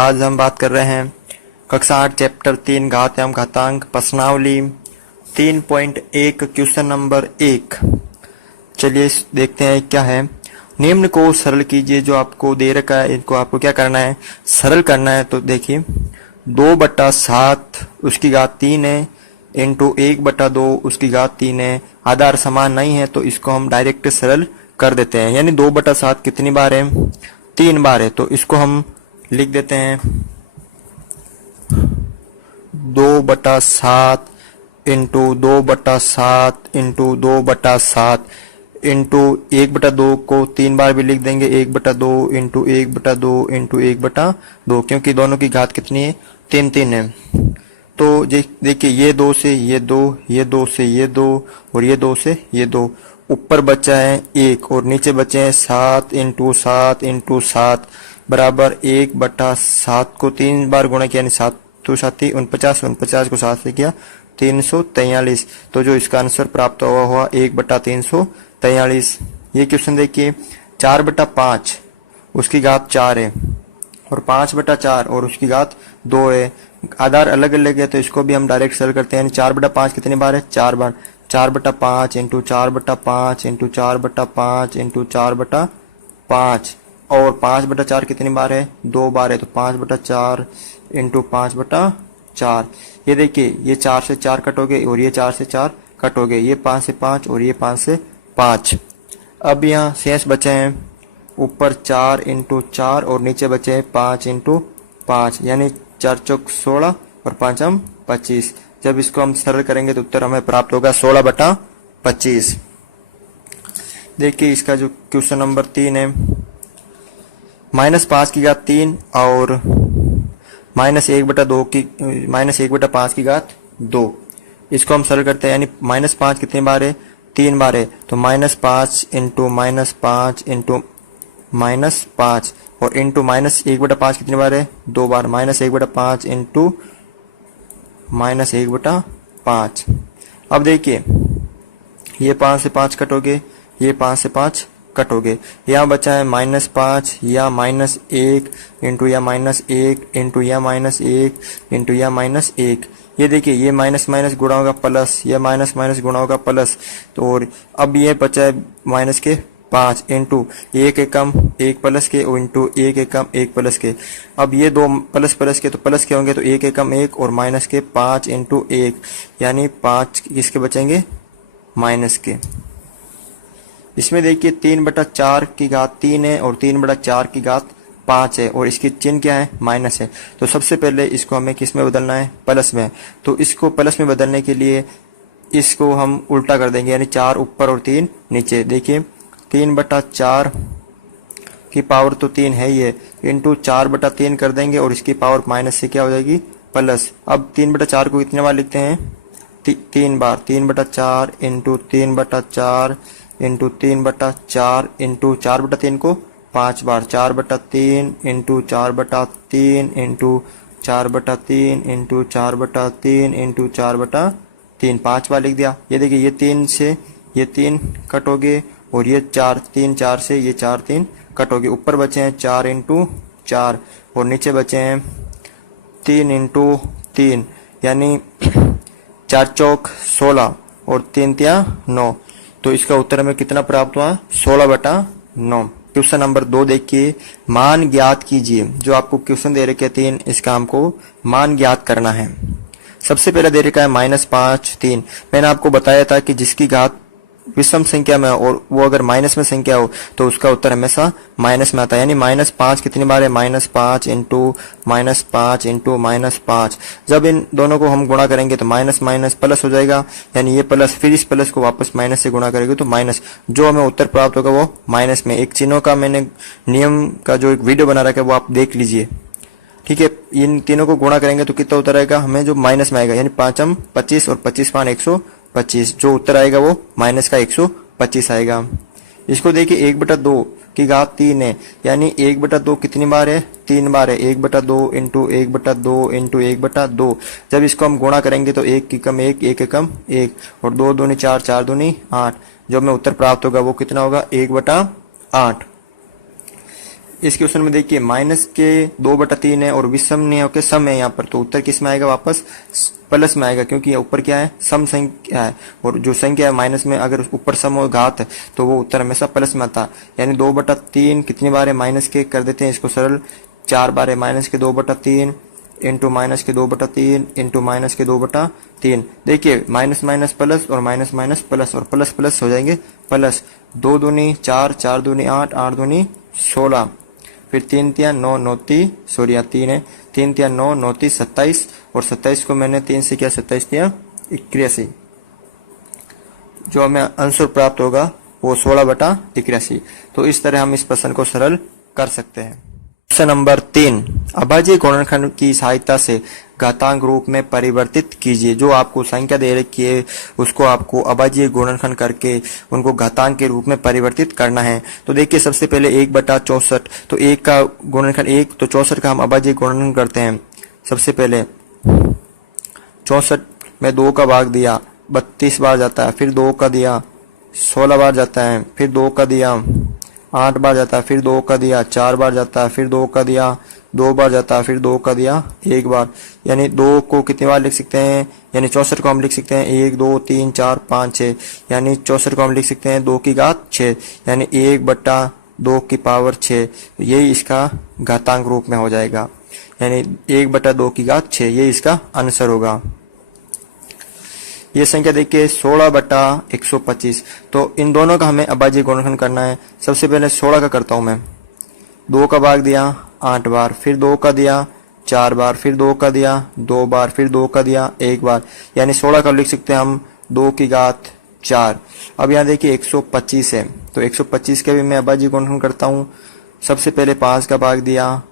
आज हम बात कर रहे हैं कक्षा 8 चैप्टर 3 घात एवं घातांक प्रश्नावली 3.1 क्वेश्चन नंबर 1। चलिए देखते हैं क्या है। निम्न को सरल कीजिए। जो आपको दे रखा है इनको आपको क्या करना है, सरल करना है। तो देखिए 2/7 उसकी घात 3 है इंटू 1/2 उसकी घात 3 है। आधार समान नहीं है तो इसको हम डायरेक्ट सरल कर देते हैं। यानी 2/7 कितनी बार है, 3 बार है। तो इसको हम लिख देते हैं 2/7 इंटू 2/7 इंटू 2/7 इंटू 1/2 को 3 बार भी लिख देंगे 1/2 इंटू 1/2 इंटू 1/2, क्योंकि दोनों की घात कितनी है, 3 है। तो देखिए ये 2 से ये 2, ये 2 से ये 2 और ये 2 से ये 2। ऊपर बचा है 1 और नीचे बचे हैं 7 इंटू 7 इंटू 7 बराबर 1/7 को 3 बार गुणा किया, यानी 7 तो 7 49, 49 को 7 से किया 343। तो जो इसका आंसर प्राप्त हुआ 1/343। ये क्वेश्चन देखिए 4/5 उसकी घात 4 है और 5/4 और उसकी घात 2 है। आधार अलग अलग है तो इसको भी हम डायरेक्ट सरल करते हैं। 4/5 कितनी बार है, 4 बार। 4/5 इंटू 4/5 इंटू 4/5 इंटू 4/5 और 5/4 कितनी बार है, 2 बार है। तो 5/4 इंटू 5/4। ये देखिए ये 4 से 4 कट हो गए और ये 4 से 4 कट हो गए। ये 5 से 5 और ये 5 से 5। अब यहाँ शेष बचे हैं ऊपर 4 इंटू 4 और नीचे बचे हैं 5 इंटू 5, यानी 4 चौक 16 और 5 25। जब इसको हम सरल करेंगे तो उत्तर हमें प्राप्त होगा 16/25। देखिए इसका जो क्वेश्चन नंबर 3 है, -5 की घात 3 और -1/2 की -1/5 की घात 2। इसको हम सरल करते हैं। यानी -5 कितनी बार है, 3 बार है। तो -5 इंटू -5 इंटू -5 और इंटू -1/5 कितनी बार है, 2 बार। -1/5 इंटू -1/5। अब देखिए ये 5 से 5 कट हो गए, ये 5 से 5 कट हो गए। यहाँ बचा है -5 या -1 इंटू या -1 इंटू या -1 इंटू या -1। ये देखिए ये माइनस माइनस गुणा होगा प्लस, या माइनस माइनस गुणा होगा प्लस। तो और अब ये बचा है माइनस के 5 इंटू 1 एकम 1 प्लस के इंटू 1 एकम 1 प्लस के। अब ये 2 प्लस प्लस के तो प्लस के होंगे तो 1 एकम 1 और माइनस के 5 इंटू 1, यानी 5 किसके बचेंगे, माइनस के। इसमें देखिए 3/4 की घात 3 है और 3/4 की घात 5 है और इसकी चिन्ह क्या है, माइनस है। तो सबसे पहले इसको हमें किस में बदलना है, प्लस में। तो इसको प्लस में बदलने के लिए इसको हम उल्टा कर देंगे, यानी 4 ऊपर और 3 नीचे। देखिए 3/4 की पावर तो 3 है ही है, इंटू 4/3 कर देंगे और इसकी पावर माइनस से क्या हो जाएगी, प्लस। अब 3/4 को कितने बार लिखते हैं, 3 बार। 3/4 इंटू 3/4 इंटू 3/4 इंटू 4/3 को 5 बार। 4/3 इंटू 4/3 इंटू 4/3 इंटू 4/3 इंटू 4/3, 5 बार लिख दिया। ये देखिए ये 3 से ये 3 कट हो गए और ये 4 से ये 4 कट हो गए। ऊपर बचे हैं 4 इंटू 4 और नीचे बचे हैं 3 इंटू 3, यानी 4 चौक 16 और 3 तिया 9। तो इसका उत्तर हमें कितना प्राप्त हुआ, 16/9। क्वेश्चन नंबर 2 देखिए, मान ज्ञात कीजिए। जो आपको क्वेश्चन दे रखे 3, इस काम को मान ज्ञात करना है। सबसे पहले दे रखा है -5 3। मैंने आपको बताया था कि जिसकी घात विषम संख्या में और वो अगर माइनस में संख्या हो तो उसका उत्तर हमेशा माइनस में आता है। यानी -5 कितनी बार है, -5 इंटू -5 इंटू -5। जब इन दोनों को हम गुणा करेंगे तो माइनस माइनस प्लस हो जाएगा, यानी ये प्लस, फिर इस प्लस को वापस माइनस से गुणा करेंगे तो माइनस। जो हमें उत्तर प्राप्त होगा वो माइनस में। एक चिन्हों का मैंने नियम का जो एक वीडियो बना रखा है वो आप देख लीजिए, ठीक है। इन तीनों को गुणा करेंगे तो कितना उत्तर आएगा, हमें जो माइनस में आएगा, यानी 5 25 और 25 5 125। जो उत्तर आएगा वो माइनस का 125 आएगा। इसको देखिए 1/2 की घात 3 है, यानी 1/2 कितनी बार है, 3 बार है। 1/2 इंटू 1/2 इंटू 1/2। जब इसको हम गुणा करेंगे तो 1 एकम 1 1 एकम 1 और 2 दूनी 4 4 दूनी 8। जो हमें उत्तर प्राप्त होगा वो कितना होगा, 1/8। इस क्वेश्चन में देखिए माइनस के 2/3 है और विषम नहीं होकर सम है यहाँ पर, तो उत्तर किस में आएगा, वापस प्लस में आएगा, क्योंकि ऊपर क्या है, सम संख्या है, और जो संख्या है माइनस में अगर ऊपर सम और घात है तो वो उत्तर हमेशा प्लस में आता है। यानी 2/3 कितनी बार है, माइनस के कर देते हैं इसको सरल, 4 बार है माइनस के 2/3 इंटू माइनस के 2/3 इंटू माइनस के 2/3। देखिए माइनस माइनस प्लस और माइनस माइनस प्लस और प्लस प्लस हो जाएंगे प्लस, 2 दूनी 4, 4 दूनी 8, 8 दूनी 16, फिर 3 तिया 9, 9 ती सॉरी यहाँ 3 है, 3 तिया 9, 9 ती 27, और 27 को मैंने 3 से किया, 27 तिया 81। जो हमें आंसर प्राप्त होगा वो 16/81। तो इस तरह हम इस प्रश्न को सरल कर सकते हैं। प्रश्न नंबर 3, अभाज्य गुणनखंड की सहायता से घातांक रूप में परिवर्तित कीजिए। जो आपको संख्या दे रखी है उसको आपको अभाज्य गुणनखंड करके उनको घातांक के रूप में परिवर्तित करना है। तो देखिए सबसे पहले 1/64, तो 1 का गुणनखंड 1, तो 64 का हम अभाज्य गुणनखंड करते हैं। सबसे पहले 64 में 2 का भाग दिया 32 बार जाता है, फिर 2 का दिया 16 बार जाता है, फिर 2 का दिया 8 बार जाता है, फिर 2 का दिया 4 बार जाता है, फिर 2 का दिया 2 बार जाता है, फिर 2 का दिया 1 बार। यानी 2 को कितनी बार लिख सकते हैं, यानी 64 को हम लिख सकते हैं 1 2 3 4 5 6, यानी 64 को हम लिख सकते हैं 2 की घात 6, यानी 1/2 की पावर 6, यही इसका घातांक रूप में हो जाएगा। यानी 1/2 की घात 6, यही इसका आंसर होगा। ये संख्या देखिए 16/125, तो इन दोनों का हमें अभाज्य गुणनखंड करना है। सबसे पहले 16 का करता हूं मैं, 2 का भाग दिया 8 बार, फिर 2 का दिया 4 बार, फिर 2 का दिया 2 बार, फिर 2 का दिया 1 बार, यानी 16 का लिख सकते हैं हम 2 की घात 4। अब यहाँ देखिए 125 है, तो 125 का भी मैं अभाज्य गुणनखंड करता हूँ। सबसे पहले 5 का भाग दिया,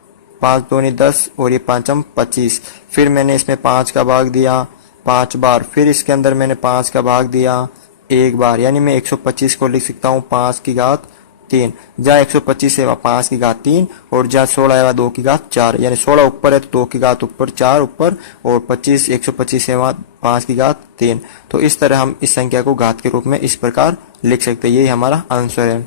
5 दूनी 10 और ये 5 25, फिर मैंने इसमें 5 का भाग दिया 5 बार, फिर इसके अंदर मैंने 5 का भाग दिया 1 बार, यानी मैं 125 को लिख सकता हूँ 5 की घात 3। जहाँ 125 है वहाँ 5 की घात 3, और जहाँ 16 है वहाँ 2 की घात 4, यानी 16 ऊपर है तो 2 की घात ऊपर 4 ऊपर, और 125 है वहाँ 5 की घात 3। तो इस तरह हम इस संख्या को घात के रूप में इस प्रकार लिख सकते हैं। यही हमारा आंसर है।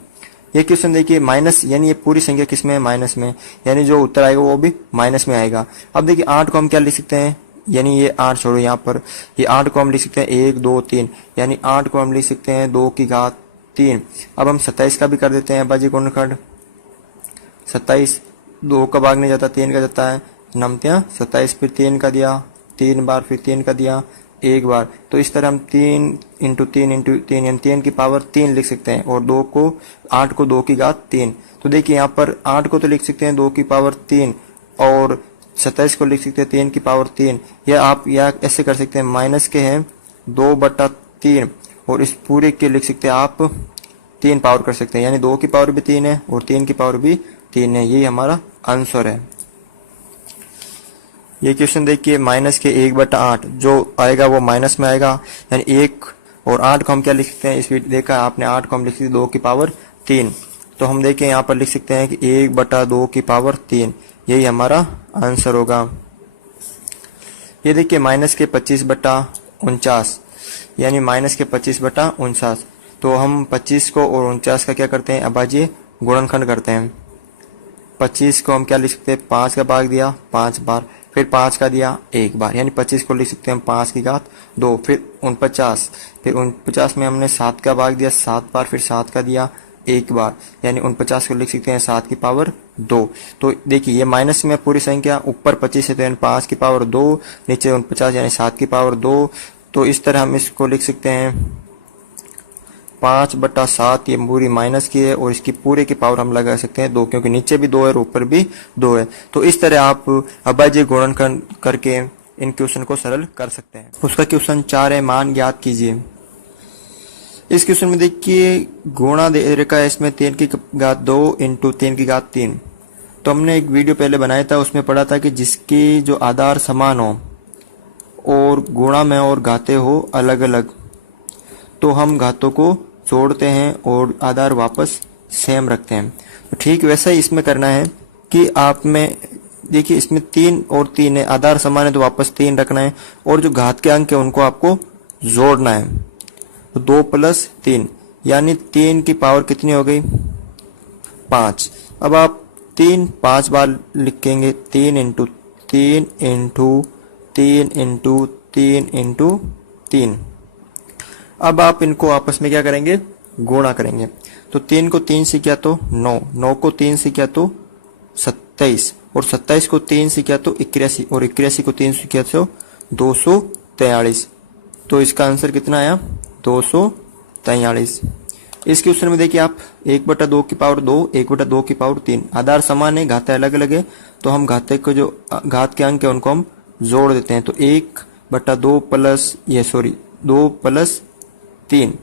ये क्वेश्चन देखिए माइनस, यानी ये पूरी संख्या किसमें है, माइनस में, यानी जो उत्तर आएगा वो भी माइनस में आएगा। अब देखिए 8 को हम क्या लिख सकते हैं, यानी ये 8 छोड़ो, यहाँ पर ये 8 को हम लिख सकते हैं 1 2 3, यानी 8 को हम लिख सकते हैं 2 की घात 3। अब हम 27 का भी कर देते हैं अभाज्य गुणनखंड। 27 2 का भाग नहीं जाता, 3 का जाता है, नमत्या 27, फिर 3 का दिया 3 बार, फिर 3 का दिया 1 बार। तो इस तरह हम 3 इंटू 3 इंटू 3 यानी 3 की पावर 3 लिख सकते हैं, और 8 को 2 की घात 3। तो देखिए यहाँ पर 8 को तो लिख सकते हैं 2 की पावर 3, और 27 को लिख सकते हैं 3 की पावर 3, या आप या ऐसे कर सकते हैं माइनस के हैं 2/3, और इस पूरे के लिख सकते हैं आप 3 पावर कर सकते हैं, यानी 2 की पावर भी 3 है और 3 की पावर भी 3 है। यही हमारा आंसर है। ये क्वेश्चन देखिए माइनस के 1/8 जो आएगा वो माइनस में आएगा, यानी 1 और 8 को हम क्या लिख सकते हैं, इस वीडियो देखा आपने, 8 को हम लिख सकते हैं 2 की पावर 3। तो हम देखें यहाँ पर लिख सकते हैं कि 1/2 की पावर 3, यही हमारा आंसर होगा। ये देखिए माइनस के 25/49, यानी माइनस के 25/49, तो हम 25 को और 49 का क्या करते हैं, अभाज्य गुणनखंड करते हैं। 25 को हम क्या लिख सकते हैं, 5 का भाग दिया 5 बार, फिर 5 का दिया 1 बार, यानी 25 को लिख सकते हैं हम 5 की घात 2, फिर 49 में हमने 7 का भाग दिया 7 बार, फिर 7 का दिया 1 बार, यानी 49 को लिख सकते हैं 7 की पावर 2। तो देखिए ये माइनस में पूरी संख्या, ऊपर 25 है तो यानी 5 की पावर 2, नीचे 49 यानी 7 की पावर 2। तो इस तरह हम इसको लिख सकते हैं 5/7, ये पूरी माइनस की है, और इसकी पूरे की पावर हम लगा सकते हैं 2, क्योंकि नीचे भी 2 है और ऊपर भी 2 है। तो इस तरह आप अभाज्य गुणनखंड करके इन क्वेश्चन को सरल कर सकते हैं। उसका क्वेश्चन 4 है, मान ज्ञात कीजिए। इस क्वेश्चन में देखिए गुणा दे रखा है, इसमें 3 की घात 2 इंटू 3 की घात 3। तो हमने एक वीडियो पहले बनाया था, उसमें पढ़ा था कि जिसकी जो आधार समान हो और गुणा में और घाते हो अलग अलग, तो हम घातों को जोड़ते हैं और आधार वापस सेम रखते हैं। तो ठीक वैसा ही इसमें करना है कि आप में देखिए इसमें 3 और 3 है, आधार समान है तो वापस 3 रखना है, और जो घात के अंक है उनको आपको जोड़ना है। तो 2 + 3 यानी 3 की पावर कितनी हो गई, 5। अब आप 3 5 बार लिखेंगे, 3 इंटू 3 इंटू 3 इंटू 3 इंटू 3। अब आप इनको आपस में क्या करेंगे, गुणा करेंगे। तो 3 को 3 से किया तो 9, 9 को 3 से किया तो 27, और 27 को 3 से किया तो 81, और 81 को 3 से किया तो 243। तो इसका आंसर कितना आया, 243। इस क्वेश्चन में देखिए आप 1/2 की पावर 2, 1/2 की पावर 3, आधार समान है, घातें अलग अलग है, तो हम घाते को जो घात के अंक है उनको हम जोड़ देते हैं। तो 1/2 प्लस 2 प्लस 3,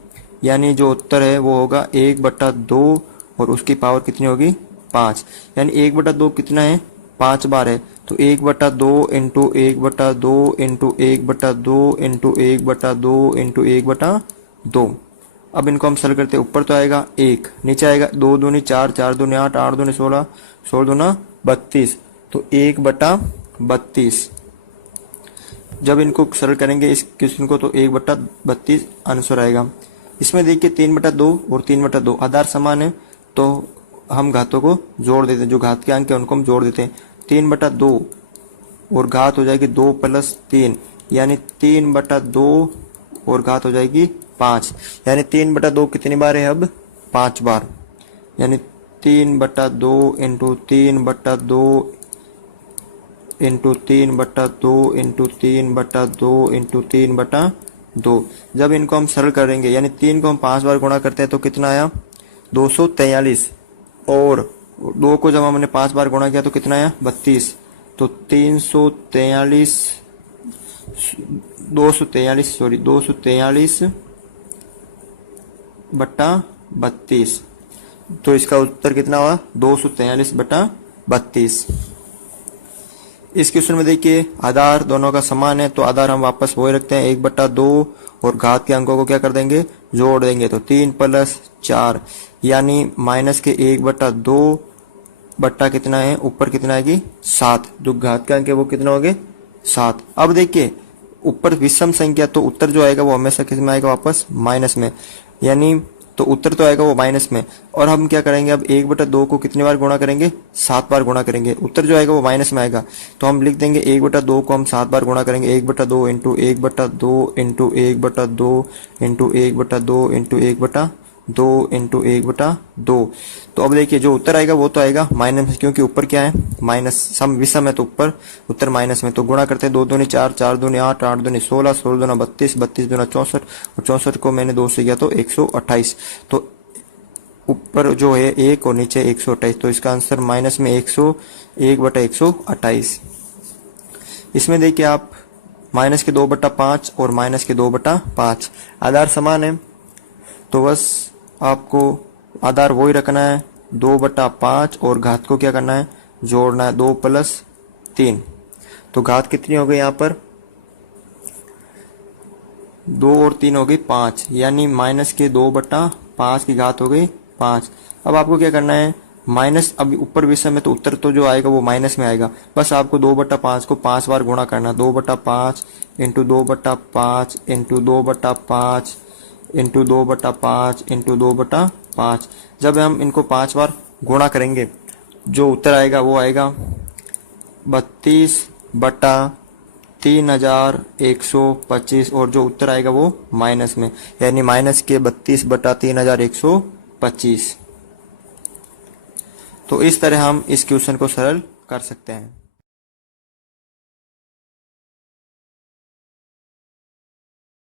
यानी जो उत्तर है वो होगा 1/2, और उसकी पावर कितनी होगी 5, यानी 1/2 कितना है 5 बार है। तो 1/2 इंटू 1/2 इंटू 1/2 इंटू 1/2 इंटू 1/2। अब इनको हम सरल करते हैं, ऊपर तो आएगा 1, नीचे आएगा 2 दूनी 4, 4 दूनी 8, 8 दूनी 16, 16 दूना 32, तो 1/32। जब इनको सरल करेंगे इस क्वेश्चन को तो 1/32 आंसर आएगा। इसमें देखिए 3/2 और 3/2 आधार समान है, तो हम घातों को जोड़ देते हैं, जो घात के अंक है उनको हम जोड़ देते हैं। 3/2 और घात हो जाएगी 2 प्लस 3, यानी 3/2 और घात हो जाएगी 5, यानी 3/2 कितनी बार है अब 5 बार, यानी 3/2 इंटू 3/2 इंटू 3/2 इंटू 3/2 इंटू 3/2। जब इनको हम सरल करेंगे, यानी 3 को हम 5 बार गुणा करते हैं तो कितना आया 243, और 2 को जब हमने 5 बार गुणा किया तो कितना आया 32, तो 243/32। तो इसका उत्तर कितना हुआ 243/32। इस क्वेश्चन में देखिए आधार दोनों का समान है, तो आधार हम वापस वही रखते हैं 1/2, और घात के अंकों को क्या कर देंगे जोड़ देंगे, तो 3 प्लस 4, यानी माइनस के 1/2 बट्टा कितना है ऊपर कितना आएगी 7, जो घात के अंक है वो कितना हो गए 7। अब देखिए ऊपर विषम संख्या, तो उत्तर जो आएगा वो हमेशा किस में आएगा वापस माइनस में, यानी तो उत्तर तो आएगा वो माइनस में। और हम क्या करेंगे अब 1/2 को कितनी बार गुणा करेंगे 7 बार गुणा करेंगे, उत्तर जो आएगा वो माइनस में आएगा। तो हम लिख देंगे 1/2 को हम 7 बार गुणा करेंगे, 1/2 into 1/2 into 1/2 into 1/2 into 1/2 into 1/2। तो अब देखिए जो उत्तर आएगा वो तो आएगा माइनस में, क्योंकि ऊपर क्या है माइनस, सम विषम है तो ऊपर उत्तर माइनस में। तो गुणा करते हैं 2 दूनी 4, 4 दूनी 8, 8 दूनी 16, 16 दूना 32, 32 दूना 64, और 64 को मैंने 2 से किया तो 128। तो ऊपर जो है 1 और नीचे 128, तो इसका आंसर माइनस में 1/128। इसमें देखिए आप माइनस के 2/5 और माइनस के 2/5 आधार समान है, तो बस आपको आधार वही रखना है 2/5, और घात को क्या करना है जोड़ना है 2 प्लस 3। तो घात कितनी हो गई यहाँ पर 2 और 3 हो गई 5, यानी माइनस के 2/5 की घात हो गई 5। अब आपको क्या करना है माइनस, अब ऊपर विषम में तो उत्तर तो जो आएगा वो माइनस में आएगा, बस आपको 2/5 को 5 बार गुणा करना, 2/5 इंटू 2/5 इंटू 2/5 इंटू 2/5 इंटू 2/5। जब हम इनको 5 बार गुणा करेंगे जो उत्तर आएगा वो आएगा 32/3125, और जो उत्तर आएगा वो माइनस में, यानी माइनस के 32/3125। तो इस तरह हम इस क्वेश्चन को सरल कर सकते हैं।